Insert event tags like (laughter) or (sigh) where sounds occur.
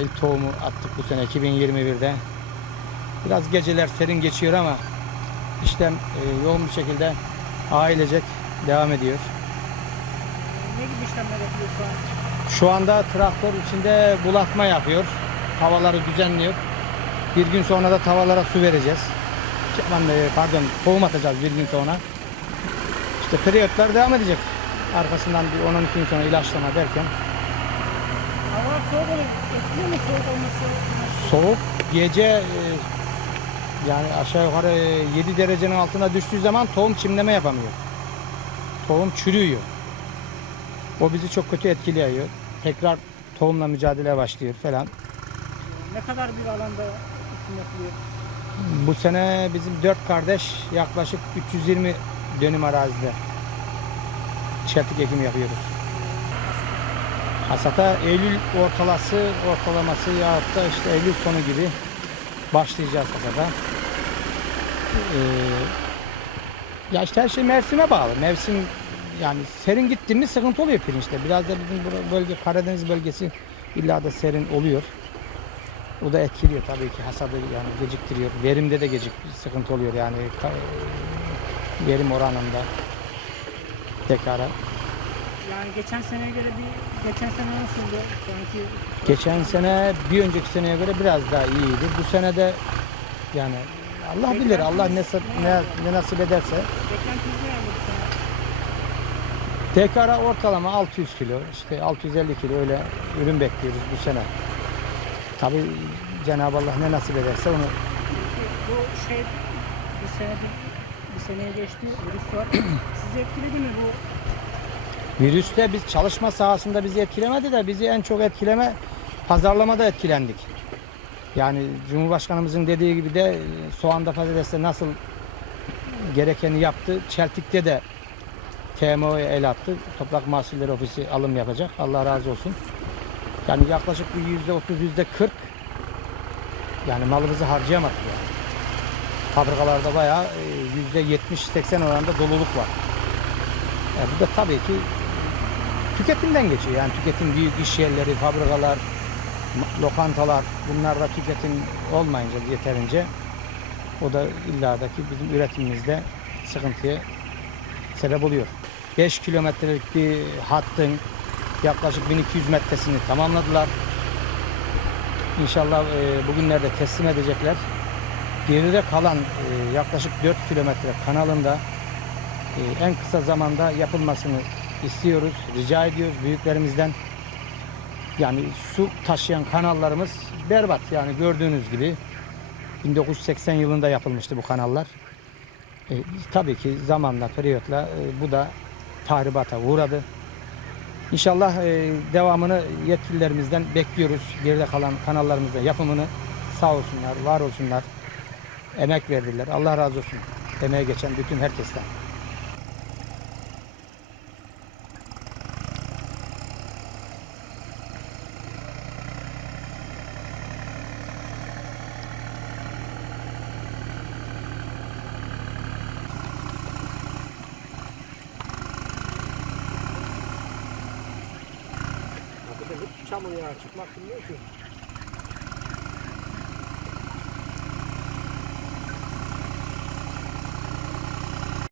İlk tohumu attık bu sene 2021'de. Biraz geceler serin geçiyor ama işlem e, yoğun bir şekilde ailecek devam ediyor. Ne gibi işlemler yapıyor şu an? Şu anda traktör içinde bulatma yapıyor. Havaları düzenliyor. Bir gün sonra da tavalara su vereceğiz. Aman, e, Pardon, tohum atacağız bir gün sonra. İşte periyotlar devam edecek. Arkasından bir 10-12 gün sonra ilaçlama derken soğuk oluyor. Etkiliyor mu soğuk olması? soğuk gece e, yani aşağı yukarı 7 derecenin altına düştüğü zaman tohum çimleme yapamıyor. Tohum çürüyor. O bizi çok kötü etkiliyor. Tekrar tohumla mücadeleye başlıyor falan. Ne kadar bir alanda ekim yapılıyor? Bu sene bizim dört kardeş yaklaşık 320 dönüm arazide çeltik ekim yapıyoruz. Hasata Eylül ortalası, ortalaması yahut da işte Eylül sonu gibi başlayacağız hasata. Ee, ya işte her şey mevsime bağlı. Mevsim yani serin gitti mi sıkıntı oluyor pirinçte. Biraz da bizim bölge Karadeniz bölgesi illa da serin oluyor. O da etkiliyor tabii ki hasadı yani geciktiriyor. Verimde de gecik sıkıntı oluyor yani verim oranında tekrar. Yani geçen seneye göre bir geçen sene nasıldı? Sanki Geçen sene bir önceki seneye göre biraz daha iyiydi. Bu sene de yani Allah bilir Allah ne, ne, ne nasip ederse. beklentiniz ne yani bu sene? Tekrar ortalama 600 kilo işte 650 kilo öyle ürün bekliyoruz bu sene. Tabii Cenab-ı Allah ne nasip ederse onu bu şey bir senedir bir seneye geçti virüs var. (clears throat) Sizi etkiledi mi bu? Virüste biz çalışma sahasında bizi etkilemedi de bizi en çok etkileme pazarlamada etkilendik. Yani Cumhurbaşkanımızın dediği gibi de e, soğanda patateste nasıl gerekeni yaptı. Çeltik'te de TMO'ya el attı. Toprak Mahsulleri Ofisi alım yapacak. Allah razı olsun. Yani yaklaşık bir yüzde otuz, yüzde kırk yani malımızı harcayamadık yani. Fabrikalarda bayağı e, yüzde yetmiş, seksen oranda doluluk var. E, bu da tabii ki tüketimden geçiyor. Yani tüketim büyük iş yerleri, fabrikalar, lokantalar bunlarda tüketim olmayınca yeterince o da illadaki bizim üretimimizde sıkıntıya sebep oluyor. 5 kilometrelik bir hattın yaklaşık 1200 metresini tamamladılar. İnşallah e, bugünlerde teslim edecekler. Geride kalan e, yaklaşık 4 kilometre kanalında e, en kısa zamanda yapılmasını istiyoruz, rica ediyoruz büyüklerimizden. Yani su taşıyan kanallarımız berbat yani gördüğünüz gibi 1980 yılında yapılmıştı bu kanallar. E, tabii ki zamanla, periyotla e, bu da tahribata uğradı. İnşallah e, devamını yetkililerimizden bekliyoruz. Geride kalan kanallarımızda yapımını sağ olsunlar, var olsunlar. Emek verdiler. Allah razı olsun. Emeğe geçen bütün herkesten. Çamur yağı çıkmak bilmiyor ki.